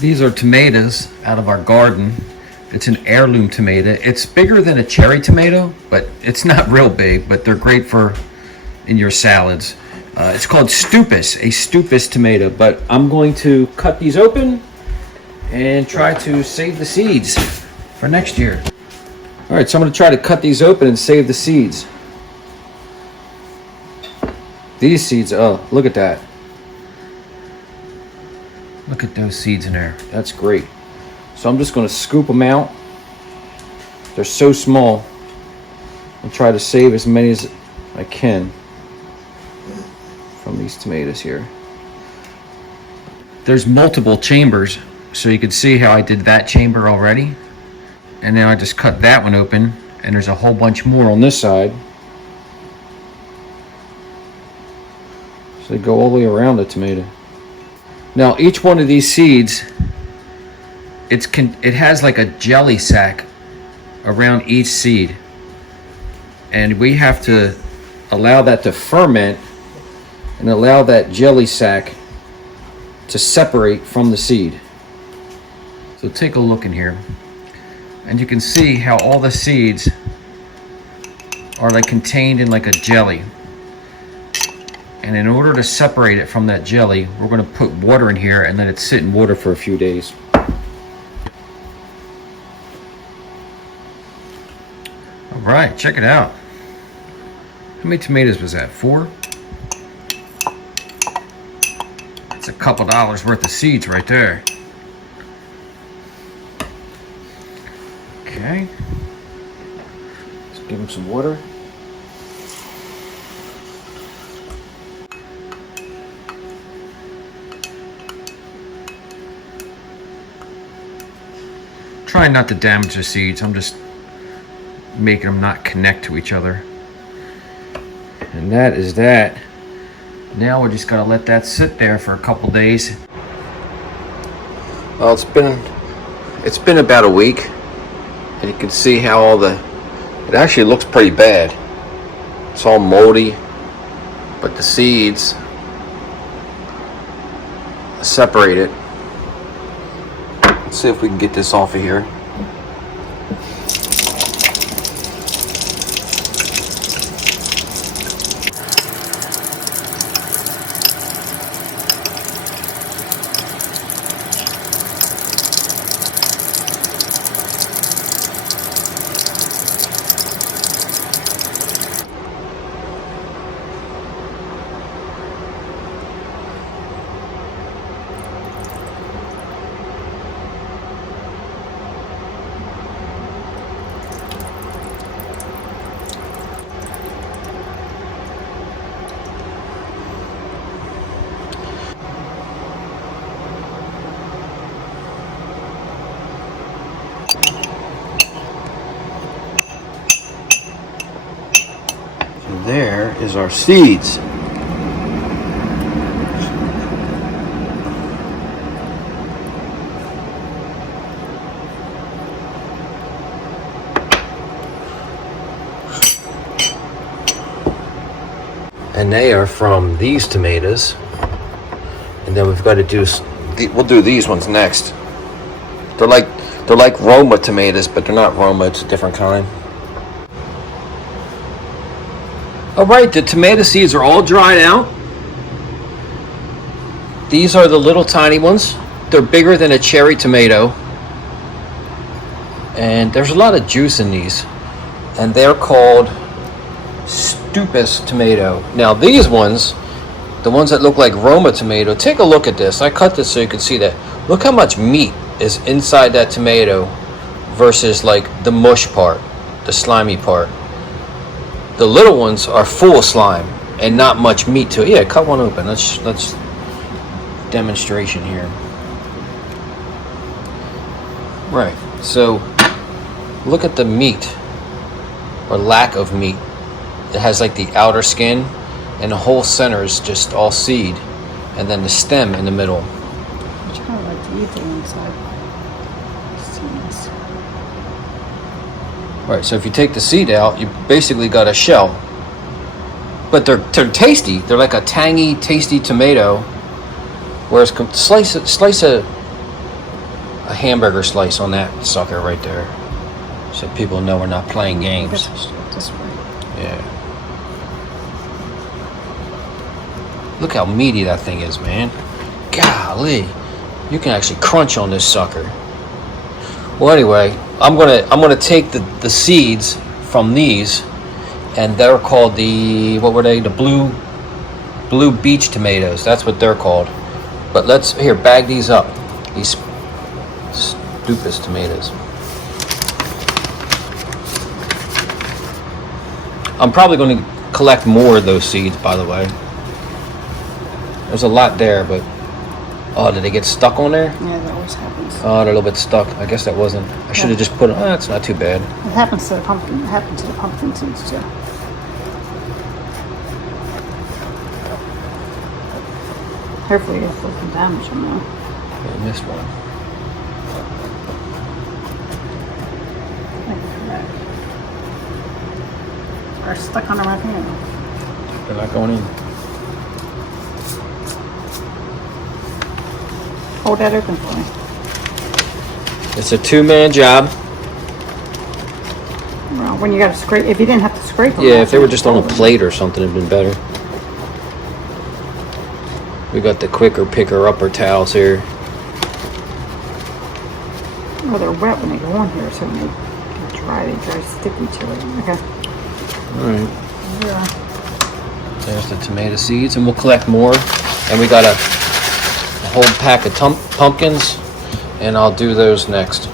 These are tomatoes out of our garden. It's an heirloom tomato. It's bigger than a cherry tomato, but it's not real big, but they're great for in your salads. It's called stupus, a stupus tomato, but I'm going to cut these open and try to save the seeds for next year. All right, so I'm going to try to cut these open and save the seeds. These seeds, oh, look at that. Look at those seeds in there. That's great. So I'm just going to scoop them out. They're so small. I'll try to save as many as I can from these tomatoes here. There's multiple chambers, so you can see how I did that chamber already. And now I just cut that one open, and there's a whole bunch more on this side. So they go all the way around the tomato. Now each one of these seeds, it has like a jelly sac around each seed, and we have to allow that to ferment and allow that jelly sac to separate from the seed. So take a look in here, and you can see how all the seeds are like contained in like a jelly. And in order to separate it from that jelly, we're going to put water in here and let it sit in water for a few days. All right, check it out. How many tomatoes was that? 4? That's a couple dollars worth of seeds right there. Okay. Let's give them some water. Trying not to damage the seeds. I'm just making them not connect to each other. And that is that. Now we're just gonna let that sit there for a couple days. Well, it's been about a week, and you can see how it actually looks pretty bad. It's all moldy, but the seeds separated. Let's see if we can get this off of here. There is our seeds. And they are from these tomatoes. And then we've got to do, we'll do these ones next. They're like Roma tomatoes, but they're not Roma, it's a different kind. All right, the tomato seeds are all dried out. These are the little tiny ones. They're bigger than a cherry tomato. And there's a lot of juice in these. And they're called stupus tomato. Now these ones, the ones that look like Roma tomato, take a look at this. I cut this so you can see that. Look how much meat is inside that tomato versus like the mush part, the slimy part. The little ones are full of slime and not much meat to it. Yeah, cut one open. Let's demonstration here. Right. So look at the meat or lack of meat. It has like the outer skin, and the whole center is just all seed, and then the stem in the middle. It's kind of like to eat the inside. Right, so if you take the seed out, you basically got a shell. But they're tasty. They're like a tangy, tasty tomato. Whereas slice a a hamburger slice on that sucker right there, so people know we're not playing games. This way. Yeah. Look how meaty that thing is, man. Golly, you can actually crunch on this sucker. Well, anyway, I'm gonna take the seeds from these, and they're called the, what were they? The blue beach tomatoes. That's what they're called. But let's here bag these up. These stupid tomatoes. I'm probably going to collect more of those seeds, by the way. There's a lot there, but oh, did they get stuck on there? Yeah, that always happens. Oh, they're a little bit stuck. I guess that wasn't. I should have just put it. Oh, it's not too bad. It happens to the pumpkin. It happened to the pumpkin seeds too. Hopefully, if we can damage them now. I missed one. Are stuck on our hand. They're not going in. Hold that open for me. It's a two-man job. Well, when you got to scrape, if you didn't have to scrape them. Yeah, if they were just on a plate or something, it'd been better. We got the quicker picker-upper towels here. Well, they're wet when they go on here, so when they dry sticky to it. Okay. All right. Yeah. There's the tomato seeds, and we'll collect more. And we got a whole pack of pumpkins, and I'll do those next.